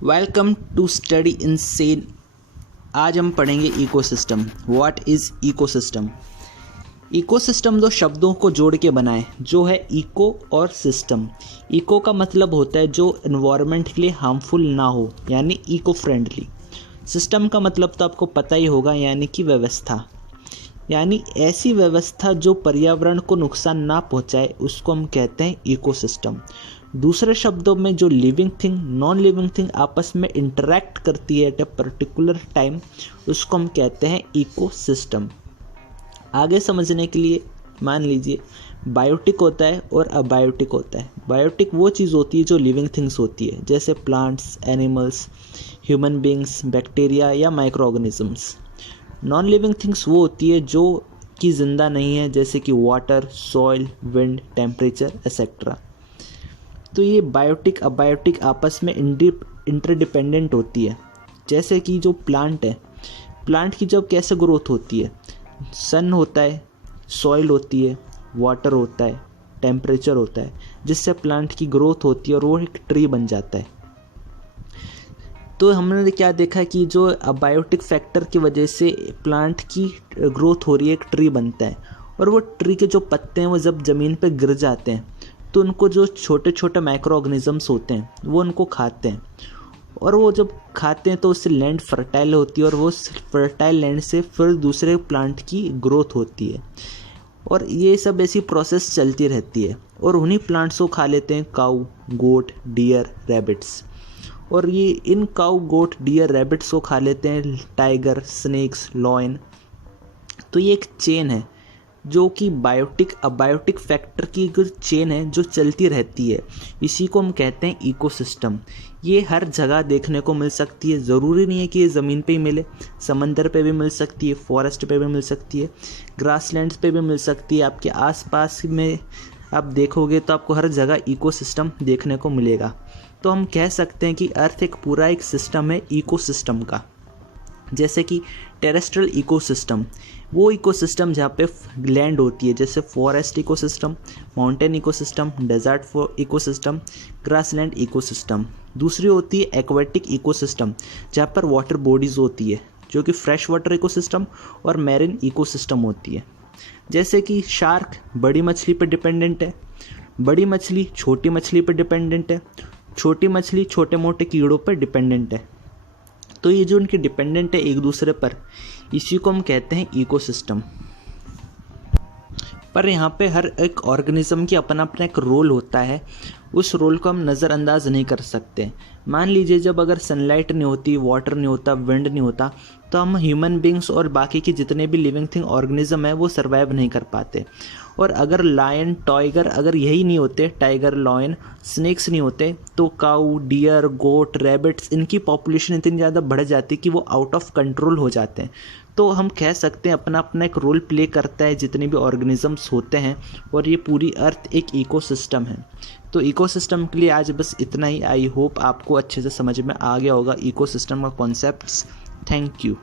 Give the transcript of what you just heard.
Welcome to study in सेन। आज हम पढ़ेंगे ecosystem. What is ecosystem? Ecosystem दो शब्दों को जोड़ के बनाए जो है इको और सिस्टम। इको का मतलब होता है जो एनवायरनमेंट के लिए हार्मफुल ना हो, यानी इको फ्रेंडली। सिस्टम का मतलब तो आपको पता ही होगा, यानी कि व्यवस्था, यानी ऐसी व्यवस्था जो पर्यावरण को नुकसान ना पहुंचाए, उसको हम कहते हैं इकोसिस्टम। दूसरे शब्दों में जो living thing non living thing आपस में इंटरैक्ट करती है एट ए पर्टिकुलर टाइम, उसको हम कहते हैं इकोसिस्टम। आगे समझने के लिए मान लीजिए बायोटिक होता है और अबायोटिक होता है। बायोटिक वो चीज़ होती है जो लिविंग थिंग्स होती है, जैसे plants, animals, human beings, bacteria या microorganisms. Non living things वो होती है जो कि ज़िंदा नहीं है, जैसे कि water, soil, wind, temperature etcetera. तो ये बायोटिक अबायोटिक आपस में इंटरडिपेंडेंट होती है। जैसे कि जो प्लांट है, प्लांट की जब कैसे ग्रोथ होती है, सन होता है, सॉइल होती है, वाटर होता है, टेम्परेचर होता है, जिससे प्लांट की ग्रोथ होती है और वो एक ट्री बन जाता है। तो हमने क्या देखा कि जो अबायोटिक फैक्टर की वजह से प्लांट की ग्रोथ हो रही है, एक ट्री बनता है, और वो ट्री के जो पत्ते हैं वो जब ज़मीन पे गिर जाते हैं तो उनको जो छोटे छोटे माइक्रो ऑर्गेनिजम्स होते हैं वो उनको खाते हैं, और वो जब खाते हैं तो उससे लैंड फर्टाइल होती है, और वो फर्टाइल लैंड से फिर दूसरे प्लांट की ग्रोथ होती है। और ये सब ऐसी प्रोसेस चलती रहती है, और उन्हीं प्लांट्स को खा लेते हैं काऊ, गोट, डियर, रैबिट्स। और ये इन काऊ, गोट, डियर, रैबिट्स को खा लेते हैं टाइगर, स्नेक्स, लॉयन। तो ये एक चेन है जो कि बायोटिक अबायोटिक फैक्टर की एक चेन है जो चलती रहती है। इसी को हम कहते हैं इकोसिस्टम। ये हर जगह देखने को मिल सकती है, ज़रूरी नहीं है कि ये ज़मीन पे ही मिले, समंदर पे भी मिल सकती है, फॉरेस्ट पे भी मिल सकती है, ग्रासलैंड्स पे भी मिल सकती है। आपके आसपास में आप देखोगे तो आपको हर जगह इकोसिस्टम देखने को मिलेगा। तो हम कह सकते हैं कि अर्थ एक पूरा एक सिस्टम है इकोसिस्टम का। जैसे कि टेरेस्ट्रियल इकोसिस्टम, वो इकोसिस्टम जहाँ पे लैंड होती है, जैसे forest ecosystem, mountain ecosystem, desert ecosystem, grassland ecosystem. दूसरी होती है एक्वेटिक इकोसिस्टम, जहाँ पर वाटर बॉडीज़ होती है, जो कि फ्रेश वाटर इकोसिस्टम और मैरिन इकोसिस्टम होती है। जैसे कि शार्क बड़ी मछली पर डिपेंडेंट है, बड़ी मछली छोटी मछली पर डिपेंडेंट है, छोटी मछली छोटे मोटे कीड़ों पर डिपेंडेंट है। तो ये जो उनके डिपेंडेंट है एक दूसरे पर, इसी को हम कहते हैं इकोसिस्टम। पर यहाँ पे हर एक ऑर्गेनिज्म की अपना अपना एक रोल होता है, उस रोल को हम नज़रअंदाज नहीं कर सकते। मान लीजिए जब अगर सनलाइट नहीं होती, वाटर नहीं होता, विंड नहीं होता, तो हम ह्यूमन बींग्स और बाकी के जितने भी लिविंग थिंग ऑर्गेनिज्म है वो सर्वाइव नहीं कर पाते। और अगर लायन, टाइगर, अगर यही नहीं होते, टाइगर, लॉयन, स्नेक्स नहीं होते, तो काऊ, डियर, गोट, रैबिट्स, इनकी पॉपुलेशन इतनी ज़्यादा बढ़ जाती है कि वो आउट ऑफ कंट्रोल हो जाते हैं। तो हम कह सकते हैं अपना अपना एक रोल प्ले करता है जितने भी ऑर्गेनिजम्स होते हैं, और ये पूरी अर्थ एक इकोसिस्टम है। तो इकोसिस्टम के लिए आज बस इतना ही। आई होप आपको अच्छे से समझ में आ गया होगा इकोसिस्टम का कॉन्सेप्ट्स। Thank you.